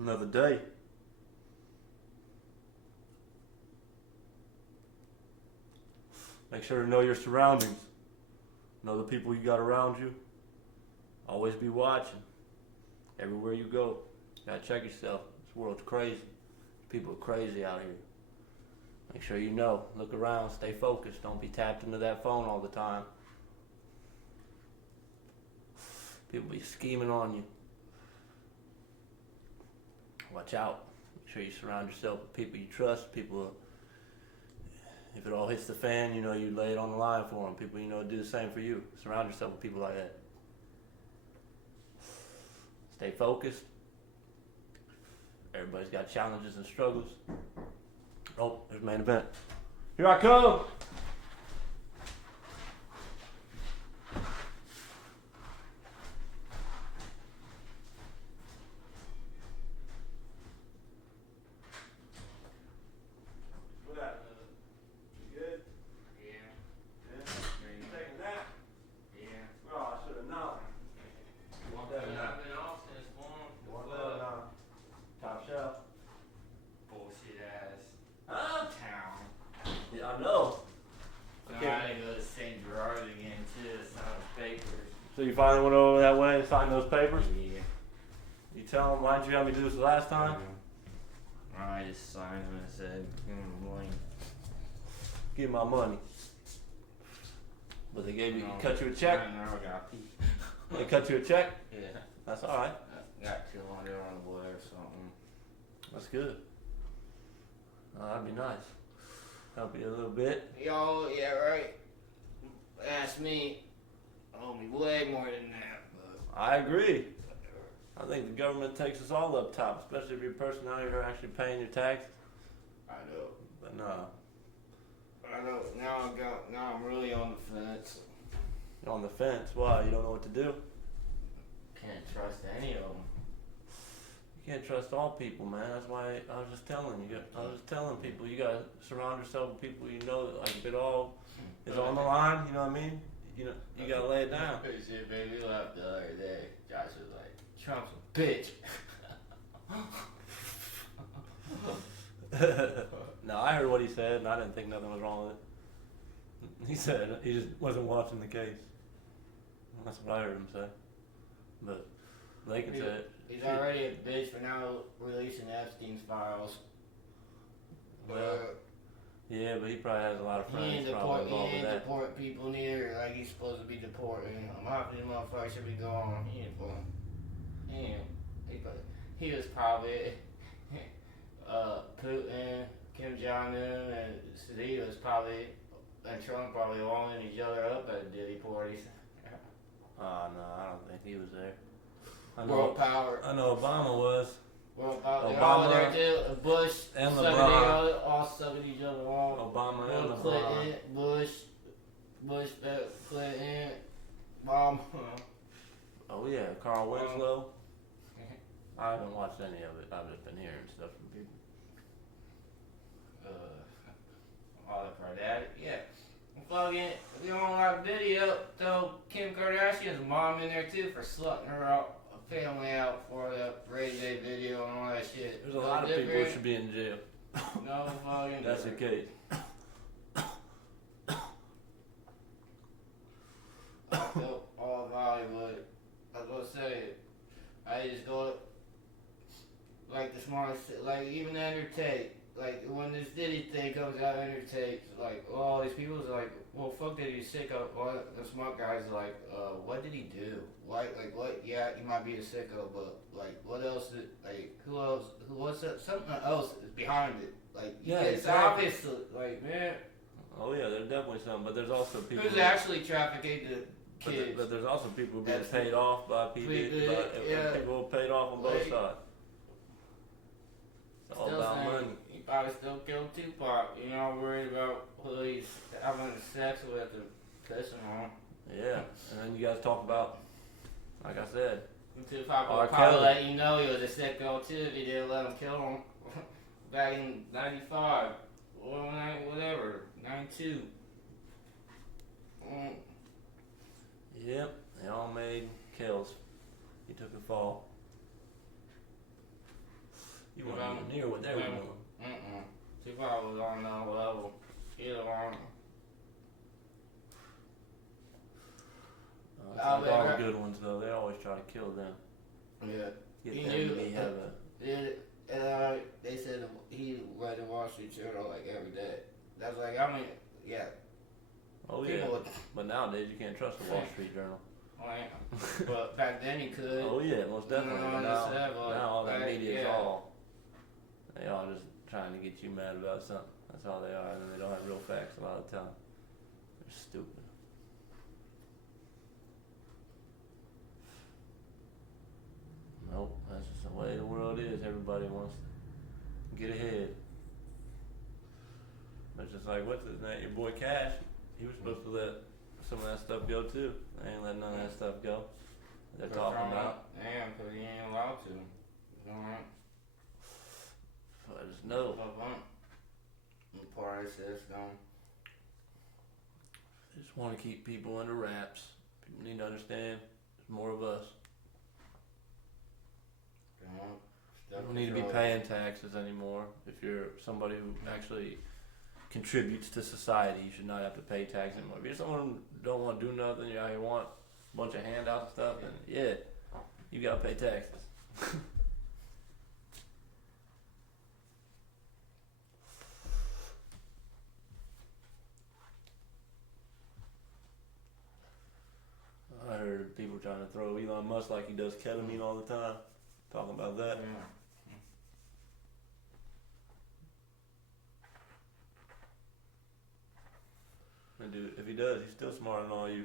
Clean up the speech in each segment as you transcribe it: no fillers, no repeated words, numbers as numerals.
Another day. Make sure to know your surroundings. Know the people you got around you. Always be watching. Everywhere you go, you gotta check yourself. This world's crazy. People are crazy out here. Make sure you know. Look around. Stay focused. Don't be tapped into that phone all the time. People be scheming on you. Watch out. Make sure you surround yourself with people you trust. People, if it all hits the fan, you know you lay it on the line for them. People you know do the same for you. Surround yourself with people like that. Stay focused. Everybody's got challenges and struggles. Oh, there's main event. Here I come. What happened? You good? Yeah. Yeah. You taking a nap? Yeah. Oh, I should have known. You want that or not? I've been off since morning. You want that or not? Top shelf. Bullshit ass Huh? town. Yeah, I know. Now I gotta go to St. Gerard again too, to sign the papers. So you finally went over that way and signed those papers? Yeah. You tell them, why didn't you have me do this the last time? I just signed them and said, money. Give my money. But they gave you, cut you a check? I never got They cut you a check? Yeah. That's alright. I got 200 on the boy or something. That's good. That'd be nice. Help you a little bit. Yo, yeah, right. Ask me. Owe me way more than that, but I agree. I think the government takes us all up top, especially if you're a person out here actually paying your taxes. I know. But no, I know. Now I'm really on the fence. you're on the fence. Why? You don't know what to do? Can't trust any of them. You can't trust all people, man. That's why I was just telling you. I was just telling people you gotta surround yourself with people you know that, like, if it all is on the line. You know what I mean? You know, you gotta lay it down. Shit made me laugh the other day. Josh was like, Trump's a bitch. No, I heard what he said, and I didn't think nothing was wrong with it. He said he just wasn't watching the case. That's what I heard him say. But they can say it. He's already a bitch for now releasing Epstein's files. Well, yeah, but he probably has a lot of He friends ain't probably involved with that. deport people neither, like he's supposed to be deporting. I'm happy this motherfucker should be gone. He ain't going. He was probably Putin, Kim Jong-un, and Xi was probably, and Trump probably lining each other up at Diddy parties. Oh no, I don't think he was there. World power. I know Obama was. World power. Obama They're all there too. Bush and sucking LeBron. all sucking each other off. Obama and Bill LeBron. Clinton, Bush, Clinton, Obama. Oh yeah, Carl Winslow. I haven't watched any of it. I've just been hearing stuff from people. All the Kardashians. Yeah. Fucking, we don't like video. Throw Kim Kardashian's mom in there too for slutting her out, family out for the Ray Day video and all that shit. There's a lot of people who should be in jail. No fucking. That's the case. All of Hollywood. I was gonna say, I just go like the smartest, like even Undertake. Like when this Diddy thing comes out, Undertake, like all these people's like, well, fuck that he's sick of. Well, the smart guys like, what did he do? Why? Like what? Yeah, he might be a sicko, but like what else? Like who else? What's that? Something else is behind it. Like Yeah, it's exactly. obvious. Like man, Oh yeah, there's definitely some, but there's also people. who's actually trafficking the But, kids? but there's also people being That's- paid off by people. Yeah. People paid off on both Like- sides. It's all Still about saying money. he probably still killed Tupac. You know, worried about who he's having sex with and pissing on. Yeah, and then you guys talk about, like I said, And Tupac R. would probably Kelly. let you know he was a sicko too if he didn't let him kill him back in '95 or whatever, '92. yep, they all made kills. He took a fall. near what they were doing. She probably was on another level. Either one. It's like all the good ones though. They always try to kill them. Yeah. Get them to be have a. They said he read the Wall Street Journal like every day. That's like, I mean, yeah. Oh yeah. But nowadays you can't trust the Wall Street Journal. Oh yeah. But back then you could. Oh yeah, most definitely. Now all that media is all. They all just trying to get you mad about something. That's all they are, and they don't have real facts a lot of the time. They're stupid. Nope, that's just the way the world is. Everybody wants to get ahead. But just like, what's his name? Your boy Cash, he was supposed to let some of that stuff go too. They ain't letting none of that stuff go. They're talking about. Damn, because he ain't allowed to. Alright. So I just know. The party system. They just want to keep people under wraps. People need to understand there's more of us. You don't need to be paying taxes anymore. If you're somebody who actually contributes to society, you should not have to pay taxes anymore. If you're someone who don't want to do nothing, you want a bunch of handouts and stuff, then yeah, you gotta pay taxes. I heard people trying to throw Elon Musk like he does ketamine all the time. Talking about that. Yeah. And dude, if he does, he's still smarter than all you.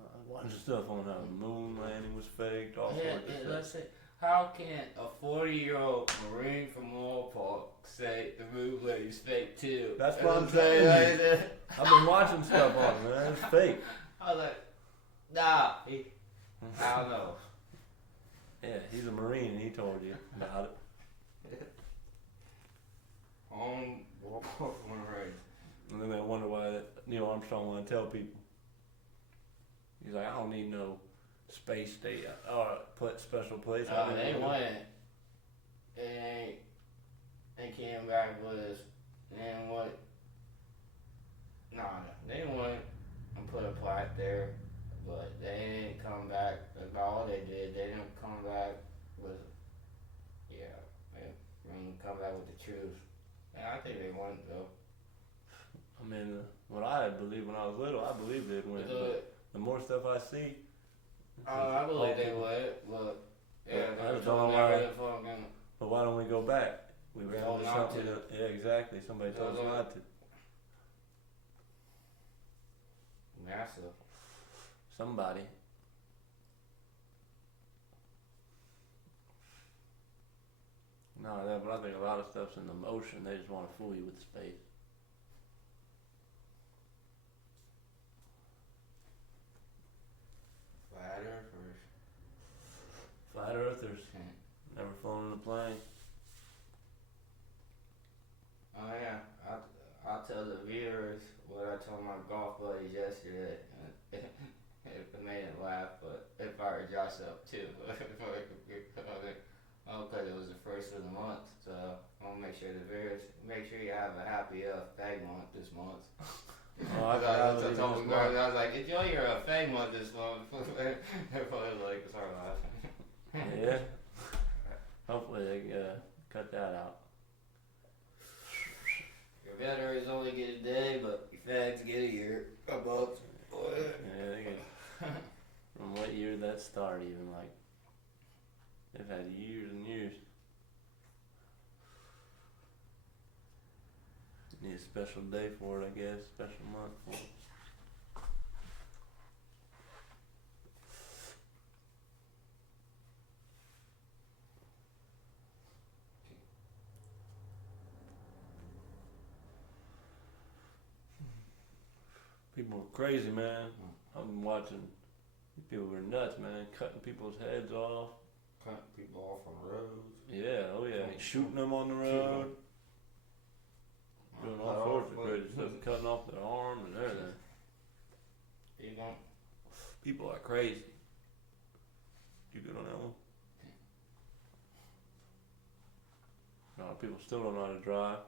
A bunch of stuff on how the moon landing was faked, all sorts of stuff. Let's say, how can a 40-year-old Marine from Walpole say the moon landing's fake too? That's what I'm saying. I've been watching stuff on it, man. It's fake. I was like, nah, I don't know. Yeah, he's a Marine and he told you about it. On Walpole, right. And then they wonder why Neil Armstrong want to tell people. He's like, I don't need no space station or special place. They went. They came back with us. And what? Nah, they went and put a plaque there, but they didn't come back. That's about all they did. They didn't come back with, they didn't come back with the truth. And I think they won though. I mean, what I believed when I was little, I believed they'd win. But the more stuff I see, I believe they would, but yeah, I just don't know why. But why don't we go back? We were told not to. Yeah, exactly. Somebody told us not to. NASA. Somebody. No, but I think a lot of stuff's in the motion. They just want to fool you with space. Flat Earthers. Never flown in a plane. Oh yeah, I'll tell the viewers what I told my golf buddies yesterday. It made it laugh, but it fired Josh up too. Because it was the first of the month, so I want to make sure the viewers, make sure you have a happy fag month this month. I was like, enjoy your fag month this month. Everybody was like, sorry laughing. Yeah. Hopefully they cut that out. Your veterans only get a day, but your fags get a year. A month. Yeah, they get. From what year did that start? Even like they've had years and years. Need a special day for it, I guess. Special month for it. People are crazy, man. I've been watching. People are nuts, man. Cutting people's heads off, Cut people off on roads. Yeah, oh yeah, shooting them on the road, doing all sorts of crazy stuff, cutting off their arms and everything. You don't. People are crazy. You good on that one? A lot of people still don't know how to drive.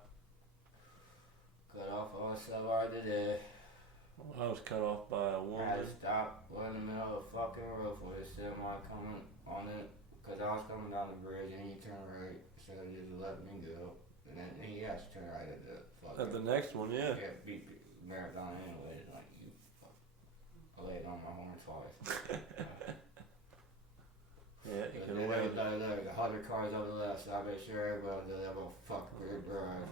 Cut off all stuff I did there. I was cut off by a I woman. stopped in the middle of the fucking road for this semi coming on it. Cause I was coming down the bridge and he turned right. So he just let me go. And then he has to turn right at the fucking. At the next one, yeah. Yeah, beat marathon anyway. Like you fuck. I laid on my horn twice. Yeah, you But could then have there was like 100 cars on the left, so I made sure everybody did that motherfucking weird drive.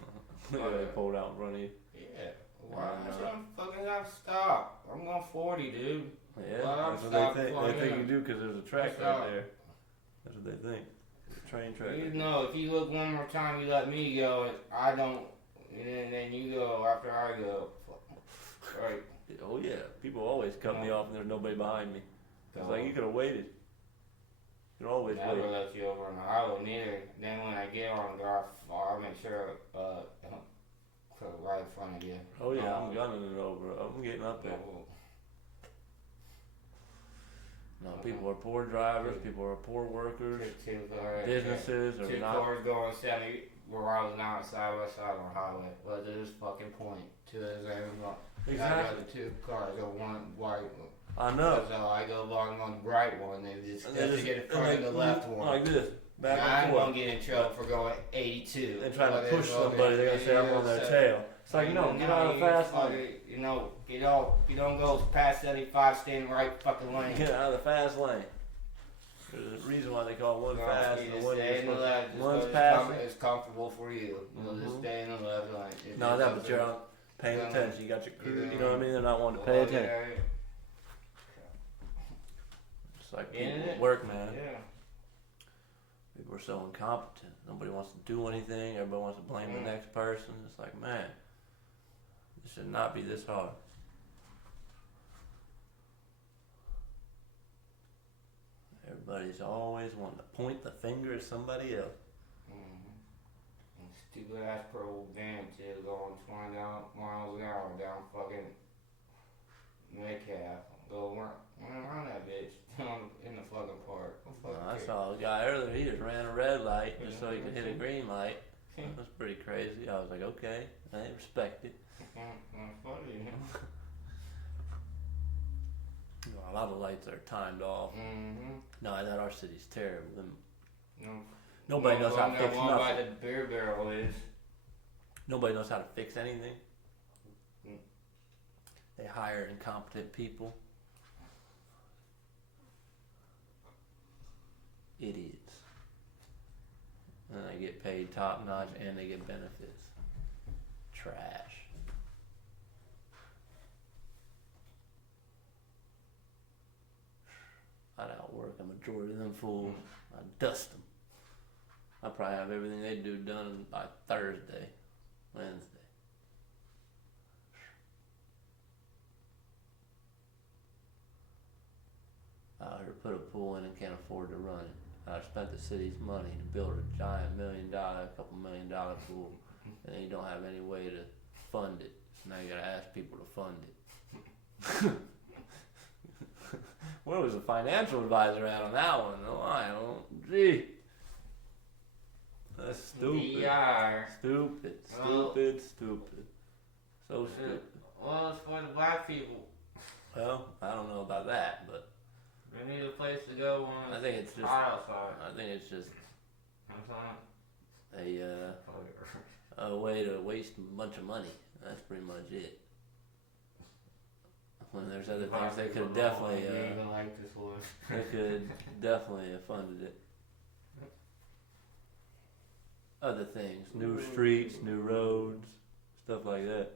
Yeah, they pulled out in front of you. Yeah. Why am I fucking have to stop? I'm going 40, dude. Yeah, Well, that's what they think. They think you do because there's a track Stop. right there. That's what they think. There's a train track. You know, if you look one more time, you let me go, and I don't, and then you go after I go. Right. Oh yeah, people always cut me off and there's nobody behind me. It's like you could have waited. You could always Never wait. let you over on the highway neither. Then when I get on the guard, I'll make sure put it right in front of you. Oh yeah, I'm gunning it over. I'm getting up there. No, people are poor drivers. People are poor workers. Businesses are two not. cars going 70 miles an hour side by side on the highway. What's this fucking point? To the same one. Exactly. I got the two cars, the one white one. I know. So I go along on the bright one. They just And to get in front of the left one. Like this, back I'm and gonna forth. get in trouble for going 82. And trying to But push it's somebody, they're gonna say I'm on their tail. It's like no, get out of the fast lane. You know, get off. You don't go past 75, stay in the right fucking lane. Get out of the fast lane. There's a reason why they call one fast you and just one stay in the left. one's Just passing. it's comfortable for you. You'll just stay in the left lane. If No, it's that up but to- you're not paying attention. You got your crew. Yeah. You know what I mean? They're not wanting to pay attention. Yeah, It's like Isn't people it? work, man. yeah. People are so incompetent. Nobody wants to do anything. Everybody wants to blame the next person. It's like, man, this should not be this hard. Everybody's always wanting to point the finger at somebody else. Stupid ass purple van too, going 20 miles an hour down fucking Metcalf. Go around that bitch down in the fucking park. I saw a guy earlier. He just ran a red light just so he could hit a green light. That was pretty crazy. I was like, okay, I respect it. Funny, you know? You know, a lot of lights are timed off. No, that our city's terrible. Nobody knows how to fix one by nothing. the beer barrel is. Nobody knows how to fix anything. They hire incompetent people. Idiots. And they get paid top notch and they get benefits. Trash. I'd outwork a majority of them fools. I'd dust them. I'd probably have everything they do done by Thursday, Wednesday. Out here put a pool in and can't afford to run it. I spent the city's money to build a giant couple $1 million pool, and then you don't have any way to fund it. So now you gotta ask people to fund it. Where was the financial advisor at on that one? No, I don't. Gee. That's stupid. VR. Stupid. Well- Stupid. So stupid. Well, it's for the black people. Well, I don't know about that, but They need a place to go when I think it's just. hot outside. I think it's just I'm a way to waste a bunch of money. That's pretty much it. When there's other things they could definitely. even like this one. They could definitely have funded it. Other things, new streets, new roads, stuff like that.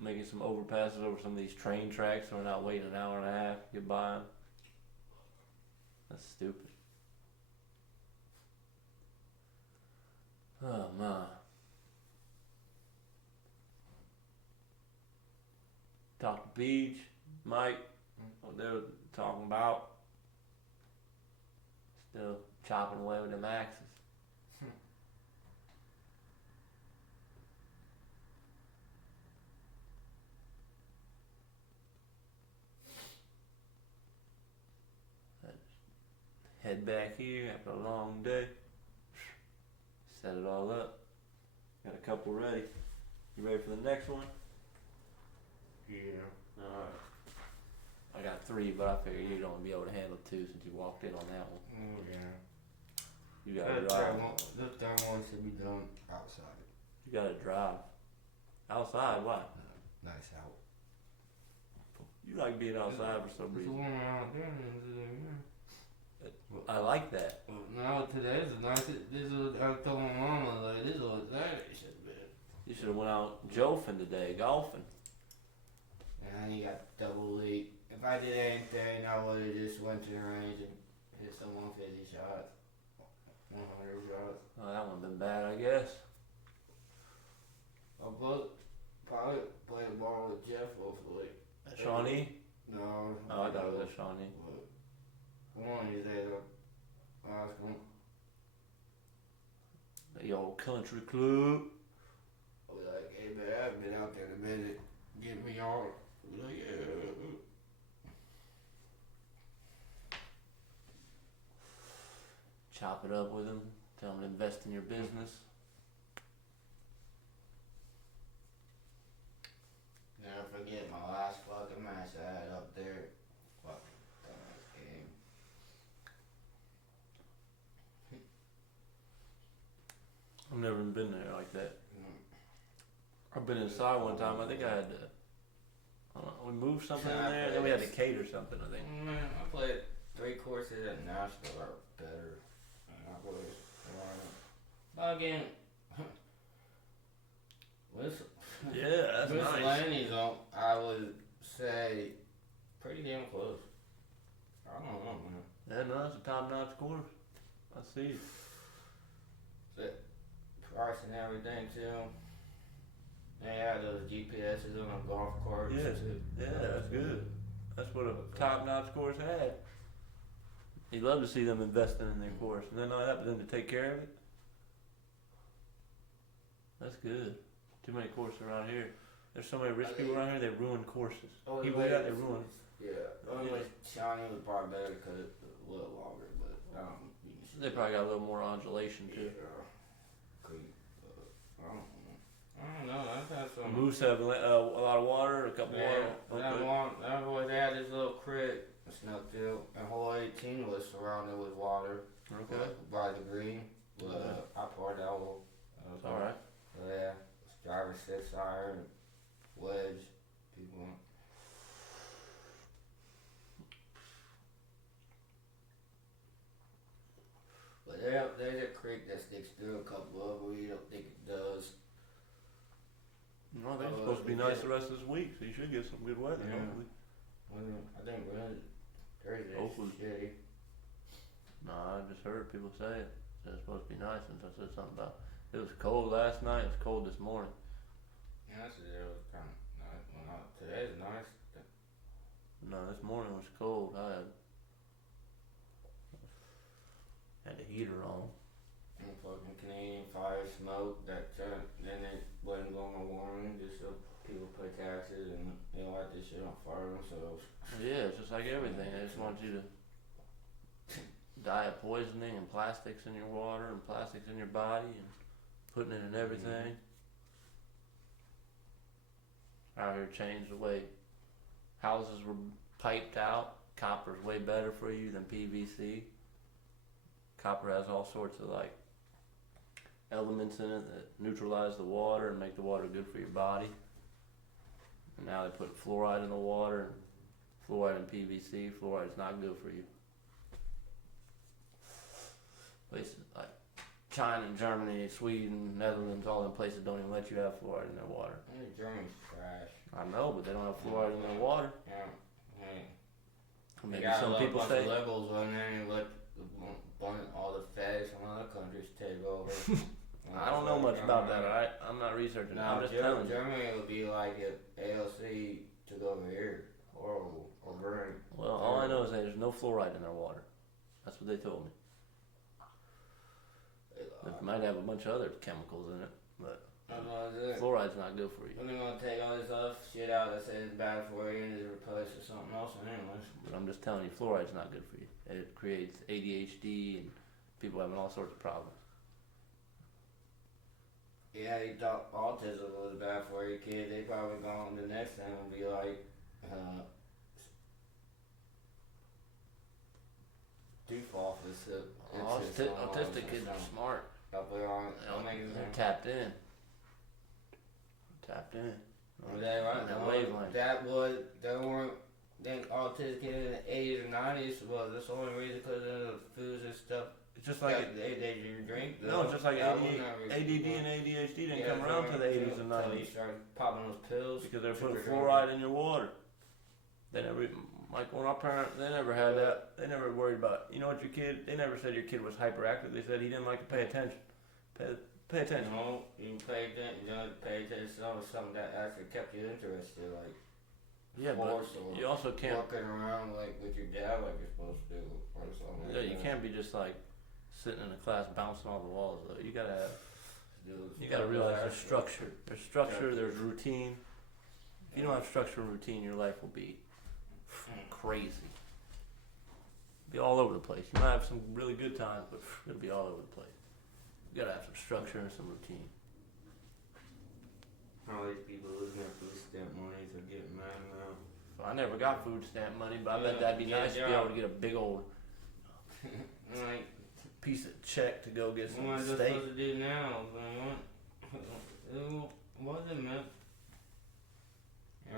Making some overpasses over some of these train tracks so we're not waiting an hour and a half to get by them. That's stupid. Oh my. Talk to Beach, Mike, what they were talking about. Still chopping away with them axes. Head back here after a long day. Set it all up. Got a couple ready. You ready for the next one? Yeah. Alright. I got 3, but I figured you'd only be able to handle 2 since you walked in on that one. Oh yeah. You gotta drive. This third one should be done outside. You gotta drive. Outside? Why? Nice out. You like being outside for some It's reason. warm out there. I like that. Now today's a nice. I told my mama like this was Saturday should be. You should have went out jolfing today, golfing. And you got double lead. If I did anything, I would have just went to the range and hit some 150 shots, 100 shots. Oh, that would have been bad, I guess. I probably play ball with Jeff hopefully. Shawnee? No. Oh, I thought it was Shawnee. One is there. Ask him. The old country club. I was like, hey man, I haven't been out there in a minute. Get me on. I was like, yeah. Chop it up with them. Tell them to invest in your business. Never forget my last fucking match I had up there. Fucking dumbass game. I've never even been there like that. Mm. I've been inside one time. I think I had to. I don't know, we moved something in Yeah, I there. played Then we had to this. cater something. I think. Man, I played 3 courses at Nashville are better. And I was again. Yeah, that's nice. Miscellaneous, I would say, pretty damn close. I don't know, man. Yeah, no, it's a top-notch course. I see. Price and everything too. They had those GPSs on the golf carts Yeah, too. yeah, that's good. That's what a top-notch course had. You'd love to see them investing in their course, and then not have them to take care of it. That's good. Too many courses around here. There's so many rich people around here. They ruin courses. Oh, People got they ruin. Yeah, only Shawnee was probably better because it's a little longer, but They probably got a little more undulation too. Yeah. Creek, I don't know. I've had some. Moose have a lot of water, a couple water. That boy, they had this little creek, snuck through, and hole 18 was surrounded with water. Okay. By the green, but I poured that hole. It's all right. Yeah, driver 6 iron, wedge, people. But there's a creek that sticks through a couple of them. You don't think it does. No, I think it's supposed to be nice the rest of this week, so you should get some good weather. Yeah. Hopefully. I think Thursday's Hopefully. shitty. No, I just heard people say it. Said it's supposed to be nice, and I said something about it was cold last night. It's cold this morning. Yeah, it was kind of nice. Today's nice. No, this morning was cold. I had the heater on. And fucking Canadian Fire smoke then it wasn't going to warning just so people pay taxes and they light this shit on fire themselves. Yeah, it's just like everything. They just want you to die of poisoning and plastics in your water and plastics in your body and putting it in everything. Out here changed the way houses were piped out. Copper's way better for you than PVC. Copper has all sorts of like elements in it that neutralize the water and make the water good for your body. And now they put fluoride in the water, and fluoride in PVC. Fluoride is not good for you. Places like China, Germany, Sweden, Netherlands, all them places don't even let you have fluoride in their water. Hey, Germany's trash. I know, but they don't have fluoride in their water. Yeah. Hey. Maybe They got some people bunch say. of liberals on there and let all the feds from other countries take over. I don't know much about that. I'm not researching. I'm just telling you. Germany would be like if ALC took over here. Horrible. Or burn. Well, all I know is that there's no fluoride in their water. That's what they told me. It might have a bunch of other chemicals in it, but That's what I said. fluoride's not good for you. When they're gonna take all this other shit out that says it's bad for you and just replace it with something else anyways. But I'm just telling you, fluoride's not good for you. It creates ADHD and people having all sorts of problems. Yeah, they thought autism was bad for your kid. They probably gone the next time and be like, default is Autistic kids are smart. Up there on, They're tapped in. Tapped in. Was that right? That wavelength. They weren't, think autistic kids in the 80s or 90s was that's the only reason because of the foods and stuff. It's just like they drink. no, it's just like that ADD and ADHD didn't come around to the 80s and 90s. You started popping those pills Because they're putting fluoride in your water. They never, like when our parents, they never had that. They never worried about, you know what your kid, they never said your kid was hyperactive. They said he didn't like to pay attention. Pay attention. No, you pay attention. You don't pay attention to something that actually kept you interested, like Yeah, but you also can't. Walking around like with your dad, like you're supposed to do, or something. Yeah, you can't be just like sitting in a class bouncing off the walls. Though you gotta have, you gotta realize there's structure. There's structure. There's routine. If you don't have structure and routine, your life will be crazy. Be all over the place. You might have some really good times, but it'll be all over the place. You gotta have some structure and some routine. All these people losing their food stamp money are getting mad now. I never got food stamp money, but I bet that'd be nice to be able to get a big old like piece of check to go get some what am I steak. supposed to do now? What is it meant?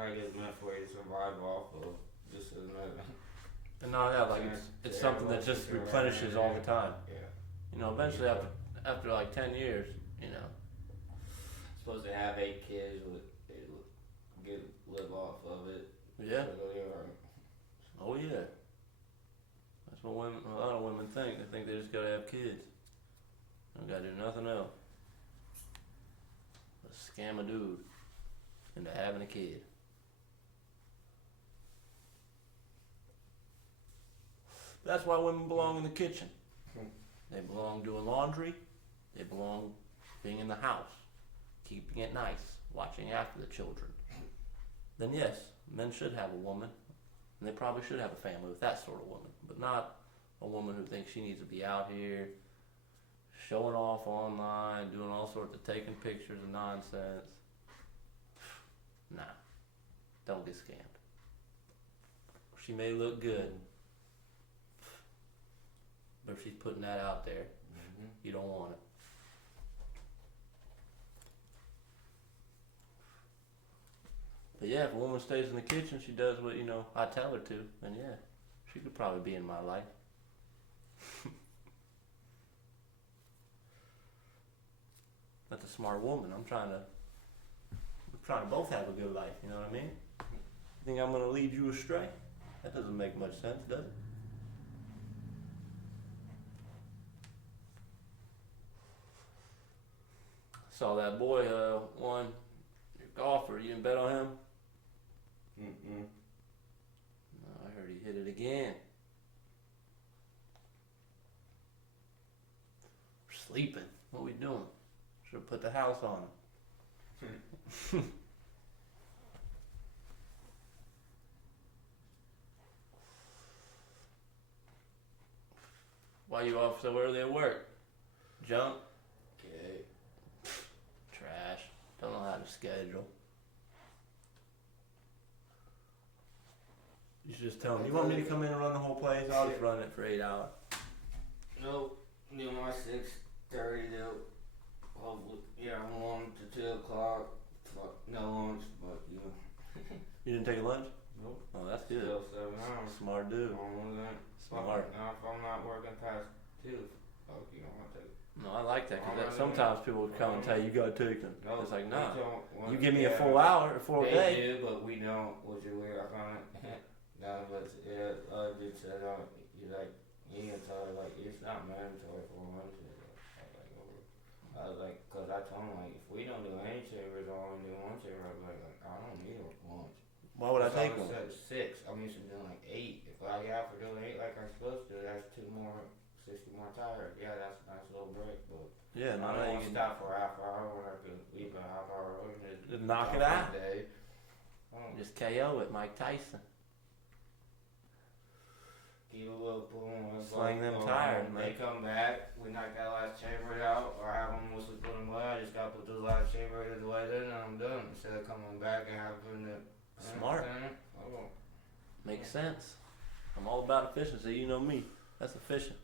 I guess meant for you to survive off of. Just as meant. And not that, like it's something that just replenishes all the time. Yeah. You know, eventually after like 10 years, you know. Supposed to have 8 kids live off of it. Yeah. Oh yeah. That's what a lot of women think. They think they just gotta have kids. They don't gotta do nothing else. But scam a dude into having a kid. That's why women belong in the kitchen. They belong doing laundry. They belong being in the house, keeping it nice, watching after the children. Then yes, men should have a woman, and they probably should have a family with that sort of woman, but not a woman who thinks she needs to be out here showing off online, doing all sorts of taking pictures of nonsense. Nah, don't get scammed. She may look good, but if she's putting that out there, you don't want it. But yeah, if a woman stays in the kitchen, she does what, I tell her to, then yeah, she could probably be in my life. That's a smart woman. We're trying to both have a good life, you know what I mean? You think I'm gonna lead you astray? That doesn't make much sense, does it? Saw that boy won your golfer. You didn't bet on him? No, I heard he hit it again. We're sleeping. What are we doing? Should have put the house on him. Why you off so early at work? Junk? Okay. Trash. Don't know how to schedule. You should just tell him, you want me to come in and run the whole place? I'll just run it for 8 hours. Nope. Do my 6:30 to hopefully, I'm on to 2 o'clock. No lunch, but You didn't take a lunch? Nope. Oh, that's good. Still 7 hours. Smart dude. Smart. Now if I'm not working past 2, fuck, you don't want to take. No, I like that because sometimes people would come and tell you gotta take them. No, it's like, nah. You You give me a full hour, a full day. They do, but we don't, which is weird. I found it. No, but yeah, dude said, you like, you can tell her, like, it's not mandatory for lunch. I was like, cause I told him, like, if we don't do any chambers, I only do one chamber. I was like, I don't need a lunch. Why would I take one? Said 6. I'm used to doing like 8. If I get out for doing 8 like I'm supposed to, that's 2 more, 60 more tires. Yeah, that's a nice little break, but. Yeah, I don't want to stop for half hour. I don't have to leave a half hour. Just knock it out. Day. Just KO it, Mike Tyson. Keep a little boom. Sling them tires, man. They come back. We knock that last chamber out, or have them mostly put them away. I just got to put those last chambers away then, and I'm done. Instead of coming back and having to. Smart. Makes sense. I'm all about efficiency. You know me. That's efficient.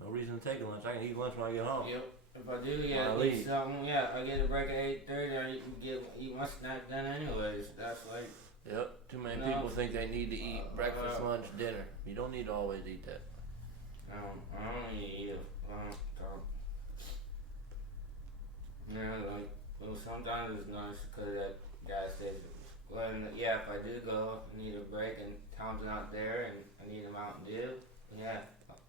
No reason to take a lunch. I can eat lunch when I get home. Yep. If I do, eat something. Yeah, I get a break at 8:30. I eat my snack then, anyways. That's like. Yep. Too many people think they need to eat breakfast, lunch, dinner. You don't need to always eat that. I don't need to eat it. Well, sometimes it's nice because that gas station. When if I do go, I need a break and Tom's not there and I need a Mountain Dew. Yeah,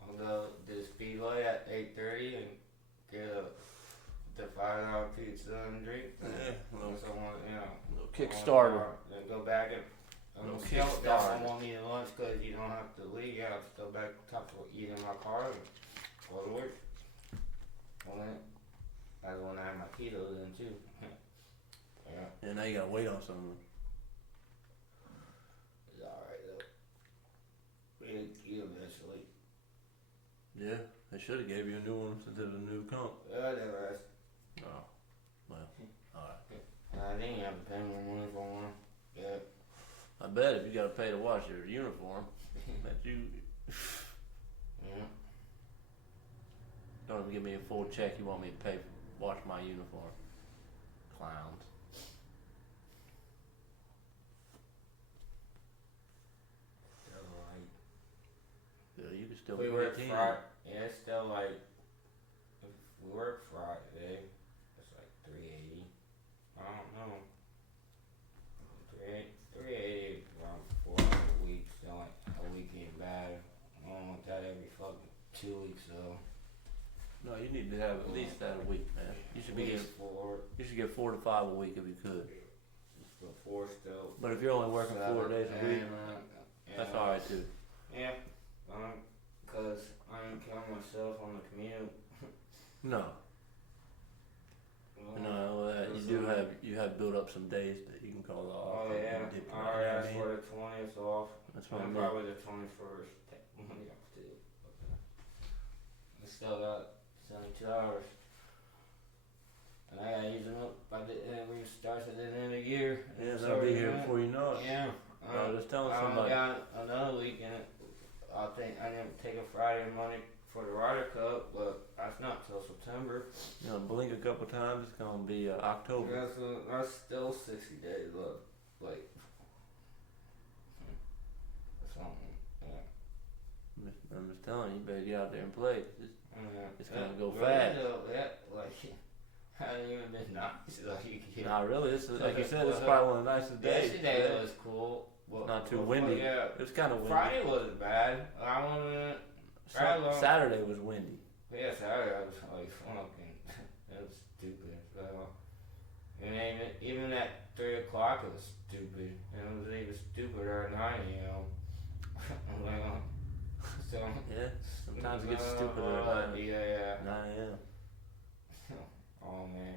I'll go to the Speedway at 8:30 and get the $5 pizza and drink. Little Kickstarter. Then go back and Kickstarter. I won't need a lunch because you don't have to leave. Yeah, I'll just go back to eat in my car and go to work. That's when I have my ketos in too. Yeah, now you gotta wait on something. It's alright though. Eventually. Yeah, they should have gave you a new one instead of a new comp. Yeah, never asked. Oh, well, alright. I didn't have to pay more money for one. Yeah. I bet if you gotta pay to wash your uniform, that you don't even give me a full check. You want me to pay for wash my uniform? Clowns. Yeah, you can still we be work a team. Friday. Yeah, it's still like if we work Friday, it's like $380. I don't know. $380 around 4 hours a week. Still like a week ain't bad. I don't want that every fucking 2 weeks though. No, you need to have at least that a week, man. You should be getting 4. You should get 4 to 5 a week if you could. But 4 still. But if you're only working 4 days a week, that's alright too. Yeah, cause I ain't killing myself on the commute. No. No, you have built up some days that you can call off. Oh yeah, I already asked for the 20th off. That's what I mean. Probably the 21st. Take money off too. I still got 72 hours. And I gotta use them up by the end. We start at the end of the year. Yeah, that'll be here before you know it. Yeah. I was just telling somebody. I got another weekend. I think I didn't take a Friday and Monday for the Ryder Cup, but that's not till September. You know, blink a couple times, it's gonna be October. That's still 60 days left. Like something. Yeah. I'm just telling you, you better get out there and play. It's gonna go really fast. Though, like I haven't even been nice. Nah, really. This is like you said. This is probably one of the nicest days. Yesterday was cool. Well, not too windy. Yeah. It was kind of windy. Friday wasn't bad. I went. Saturday was windy. Yeah, Saturday I was like fucking. It was stupid. So, and even at 3 o'clock it was stupid. And it was even stupider at 9 a.m. I'm like, so. Yeah. Sometimes it gets stupider at 9 a.m. Oh man,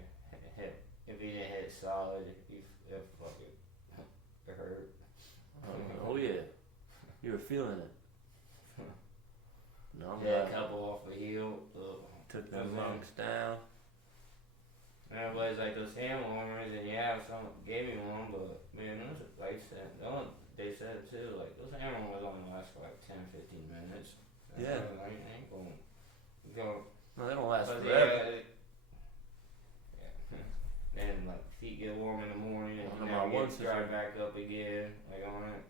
if he didn't hit solid, it fucking it hurt. Oh yeah, you were feeling it. No, I'm a couple off the heel. Took the lungs down. And everybody's like those hand warmers, and yeah, someone gave me one, but man, those like they said it too. Like those hand warmers only last for like 10-15 minutes. Yeah. I ain't going go. No, they don't last forever. And like feet get warm in the morning and you never get dry back up again. Like on it.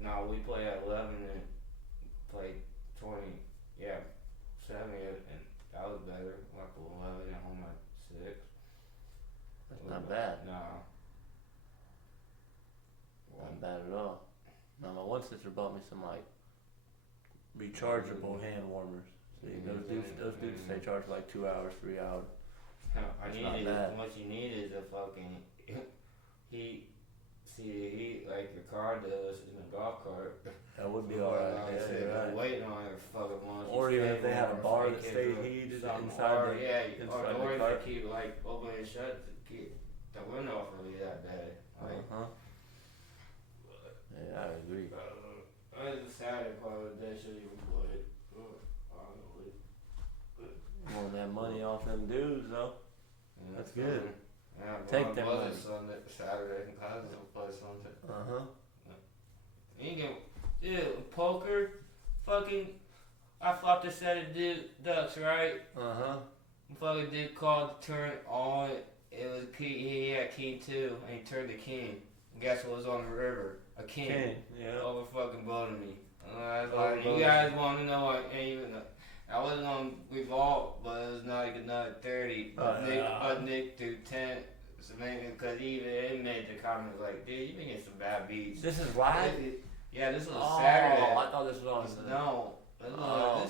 No, we play at 11 and play 20. Yeah, 7 and that was better. Like 11 and home at 6. That's not bad. No. Not bad at all. Now my one sister bought me some like rechargeable hand warmers. See, those dudes they charge like 2 hours, 3 hours. What you need is a fucking heat. See the heat like your car does in a golf cart. That would be alright. Yeah, Waiting on your fucking lunch. Or or even if they had a bar that fake stayed it or heated something, inside or, the yeah, inside or the doors car. that keep like open and shut to keep the wind off of you that bad. Like, Yeah, I agree. that's the sad part of that shit even played. I don't know. Want that money off them dudes though. Yeah, That's good. Yeah, Take that money. Sunday, Saturday. I was gonna play Sunday. You get poker, fucking. I flopped a set of ducks, right? Fucking dude called to turn on. It was he had king 2, and he turned the king. And guess what was on the river? A king. Yeah. Over fucking boating me. I was like, you guys want to know? I ain't even. I wasn't on revolt, but it was not like another 30. But Nick threw 10. So maybe because he made the comment like, dude, you been getting some bad beats. This is live? Yeah, this was Saturday. I thought this was on. No. This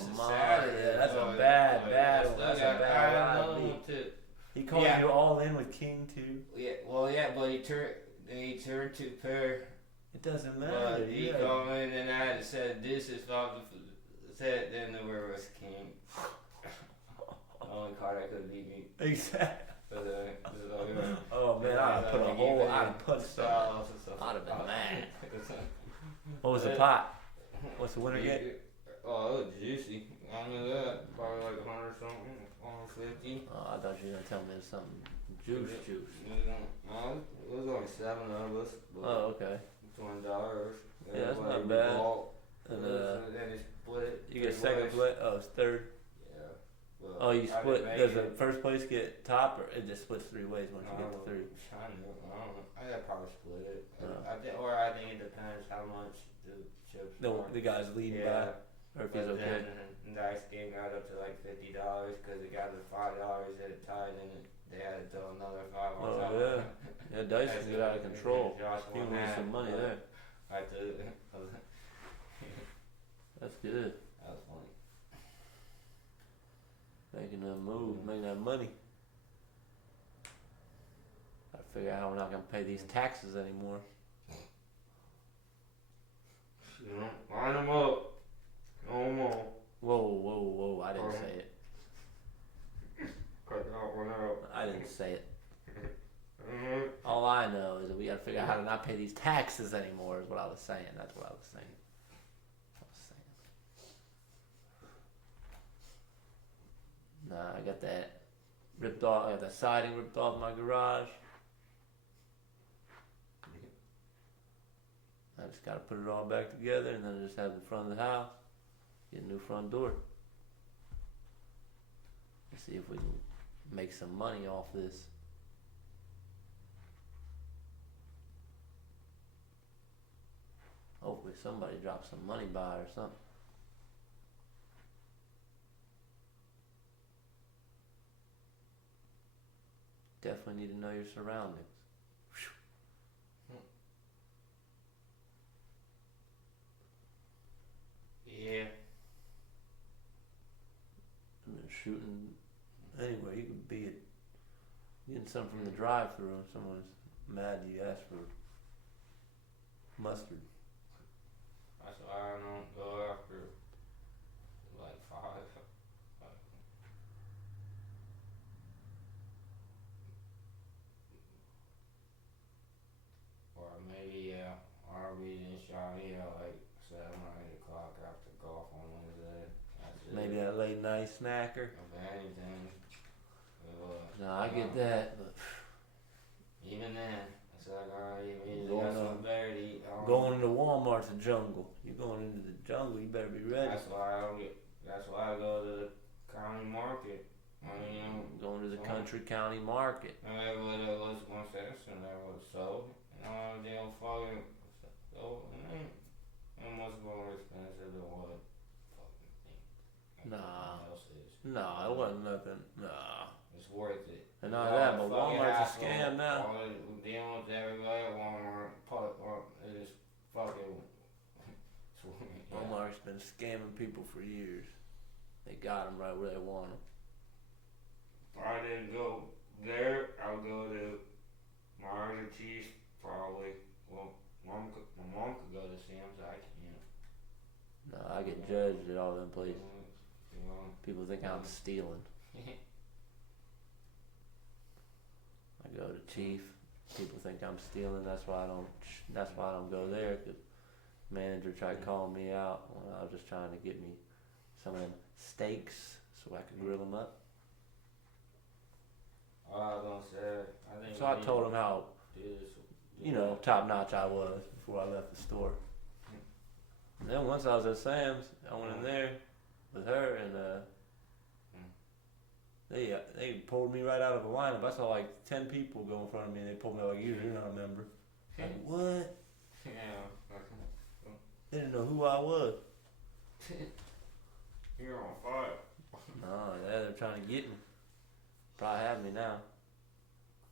is my. Saturday. Yeah, that's a bad one. That's a bad live beat. He called you all in with King 2. Yeah, well, yeah, but he turned to pair. It doesn't matter. He called in and I had said this is said then the river was king. The only card that could beat me. Exactly. Man, I'd put a whole. I'd put stuff. I'd have been mad. What was the pot? What's the winner get? Oh, it was juicy. I knew that. Probably like 100 something, 150. Oh, I thought you were gonna tell me there's something juice. No, it was only 7 of us. Oh, okay. $20. Yeah, that's not bad. And then they split it. You get second place. Oh, it's third. Yeah. Well, Oh, you split. Does the first place get top, or it just splits 3 ways once you get to 3? I don't know. I probably split it. Oh. I think it depends how much the chips. The guy's leading by, or if he's okay. Then the ice game got up to like $50 because it got to $5 at a time, and they had to throw another 5 on top. Oh yeah. Yeah, dice can get out of control. You can lose some money there. That's good. That was funny. Making that move, making that money. Gotta figure out how we're not gonna pay these taxes anymore. Line them up. No more. Whoa, I didn't say it. Cut that one out. I didn't say it. All I know is that we gotta figure out how to not pay these taxes anymore is what I was saying. That's what I was saying. Nah, I got that ripped off. I got the siding ripped off my garage. I just gotta put it all back together, and then I just have the front of the house. Get a new front door. Let's see if we can make some money off this. Hopefully somebody drops some money by or something. Definitely need to know your surroundings. Yeah. I mean, shooting anywhere. You could be getting something from the drive-thru and someone's mad you asked for mustard. That's why I don't go after like 5. Or maybe I'll read in Shawnee like 7 or 8 o'clock after golf on Wednesday. Maybe that late night snacker. If anything. No, I get that, but even then, it's like, alright, you got something better to eat. Going into Walmart's a jungle. You're going into the jungle, you better be ready. That's why I go to the county market. Going to the country county market. It was 1 cent and there was sold. They don't fucking so it must be more expensive than what fucking think. Nah, it wasn't nothing. Nah. It's worth it. And not that, but Walmart's a scam now. Dealing with everybody at Walmart, it is fucking. Walmart's been scamming people for years. They got them right where they want them. If I didn't go there, I'll go to Mars or Cheese probably. Well, my mom could go to Sam's, I can't. No, I get judged at all them places. People think I'm stealing. I go to Chief. People think I'm stealing. That's why I don't. That's why I don't go there. 'Cause manager tried calling me out when I was just trying to get me some of them steaks so I could grill them up. I was gonna say, I think. So I told him how, this, top notch I was before I left the store. And then once I was at Sam's, I went in there with her and they pulled me right out of a lineup. I saw like 10 people go in front of me and they pulled me like, you're not a member. Like, what? Yeah. They didn't know who I was. You're on fire. No, yeah, they're trying to get me. Probably have me now.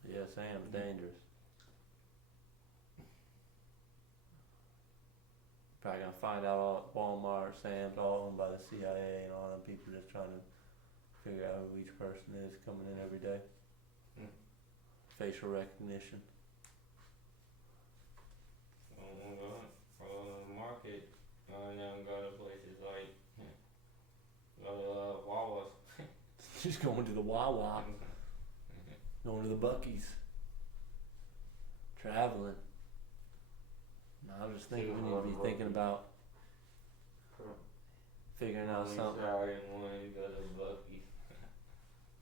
Yeah, Sam's dangerous. Probably gonna find out all Walmart, Sam's, all owned by the CIA and all them people just trying to figure out who each person is coming in every day. Facial recognition. The market, now go to places like, go to Wawa's. Just going to the Wawa. Going to the Buc-ee's. Traveling. No, I was just thinking we need to be thinking about figuring out something. Saturday morning, go to Buc-ee's.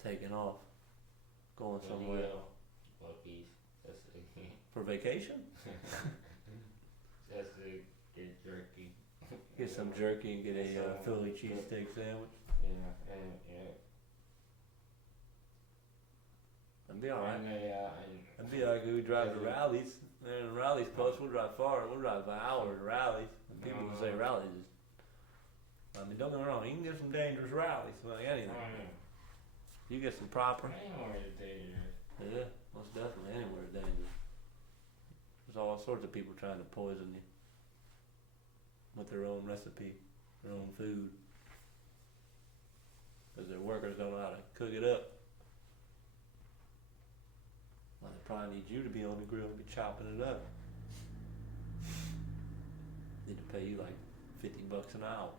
Taking off. Going somewhere. Buc-ee's. That's it. For vacation? That's it. Get jerky. Get some jerky and get a Philly cheesesteak sandwich. Yeah, and That'd be alright. yeah. That'd be like we drive to rallies. And rallies close, we'll drive far. We'll drive an hour to rallies. And people will say rallies is. I mean, don't get me wrong, you can get some dangerous rallies, like anything. You get some proper. Anywhere is dangerous. Yeah, most definitely anywhere is dangerous. There's all sorts of people trying to poison you with their own recipe, their own food. Because their workers don't know how to cook it up. Well, they probably need you to be on the grill and be chopping it up. Need to pay you like $50 an hour.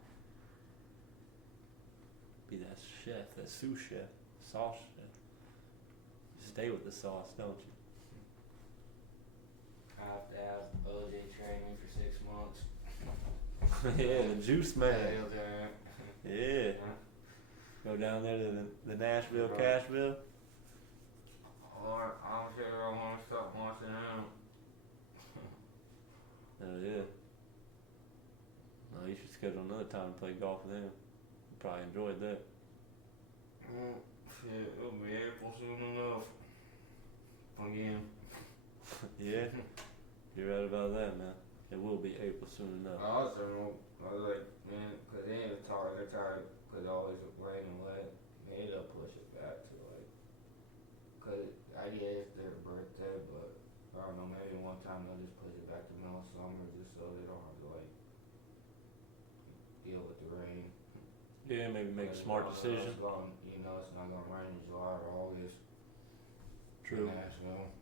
Be that chef, that sous chef, sauce chef. You stay with the sauce, don't you? I have to have OJ train me for 6 months. Yeah, the juice man. Yeah. Yeah. Go down there to the Nashville, Cashville. Or I'm sure I want to start watching him. Oh yeah. No, you should schedule another time to play golf with him. You probably enjoyed that. Shit, it'll be April soon enough. Again. Yeah. You're right about that, man. It will be April soon enough. I was like, man, cause they ain't tired, they're tired, cause it always rain and wet. They end up pushing back to like, cause I guess it's their birthday, but I don't know, maybe one time they'll just push it back to middle of summer just so they don't have to like deal with the rain. Yeah, maybe make a smart decision. It's not gonna rain in July or August. True. In Nashville.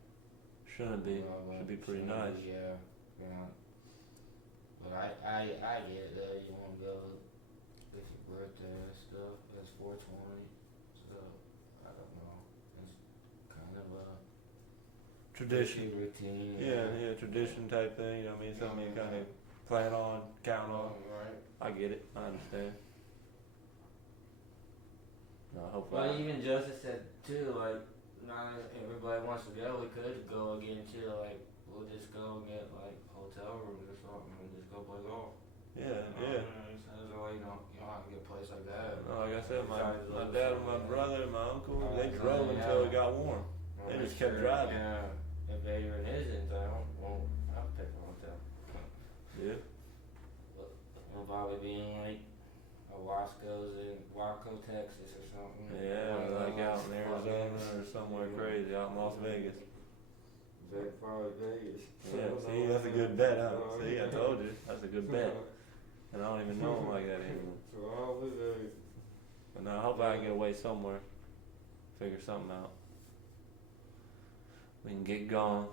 Shouldn't be. Should be pretty nice. Yeah. But I get it. You want to go with your birthday and stuff. It's 420. So I don't know. It's kind of a Tradition. routine. Yeah, tradition type thing. You know what I mean? Something you kind of plan on, count on. Right. I get it. I understand. No, hopefully. But even Justice said too, like, not everybody wants to go. We could go again too. Like, we'll just go and get like hotel rooms or something and just go play golf. Yeah. So you don't have to get a place like that. Like I said, my dad and my brother and my uncle, they drove until it got warm. They just kept driving. Yeah. If they even isn't, I won't have to pick a hotel. Yeah. It'll probably be in like a Wasco's in Waco, Texas or something. Yeah, like out in Arizona or somewhere crazy, out in Las Vegas. Probably Vegas. Yeah, see, that's a good bet, huh? See, I told you, that's a good bet. And I don't even know him like that anymore. So I'll be Vegas. But no, I hope I can get away somewhere. Figure something out. We can get gone.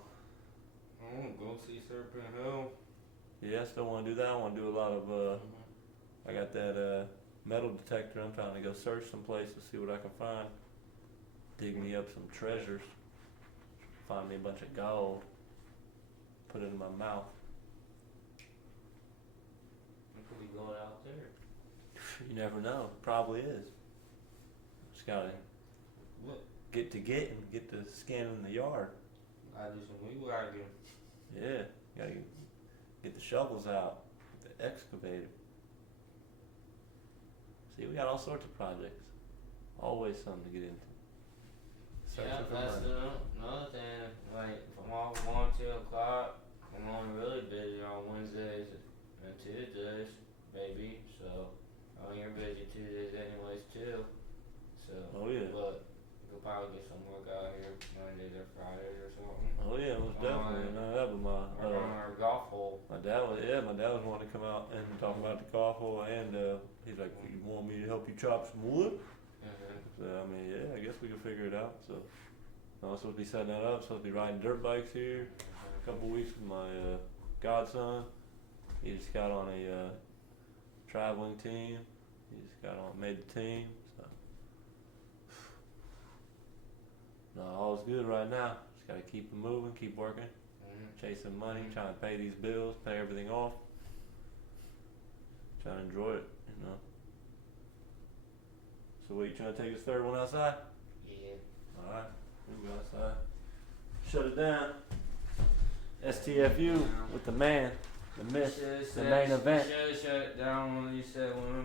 I want to go see Serpent Hill. Yeah, I still want to do that. I want to do a lot of, I got that, metal detector. I'm trying to go search some places, see what I can find. Dig me up some treasures. Find me a bunch of gold. Put it in my mouth. It could be gold out there. You never know. Probably is. Just gotta Look, get to scanning the yard. I do some weed whacking. Yeah, gotta get the shovels out, the excavator. See, we got all sorts of projects. Always something to get into. Yeah, Searching for that's money. another thing. Like, from off 1 to 2 o'clock, I'm only really busy on Wednesdays and Tuesdays, maybe. So, you're busy Tuesdays anyways too. So, Oh yeah. but we could probably get some work out here Mondays or Fridays or something. Oh yeah, most definitely. No, that was Work on our golf hole. my dad was wanting to come out and talk about the golf hole, and he's like, "You want me to help you chop some wood?" So I mean, yeah, I guess we can figure it out. So I'm supposed to be setting that up. Supposed to be riding dirt bikes here. A couple weeks with my godson. He just got on a traveling team. He just made the team. So no, all's good right now. Just gotta keep it moving, keep working, chasing money, trying to pay these bills, pay everything off. Trying to enjoy it, you know. So what, you trying to take this third one outside? Yeah. Alright, we go outside. Shut it down. STFU with the man, the myth, the main event. You should have shut it down when you said women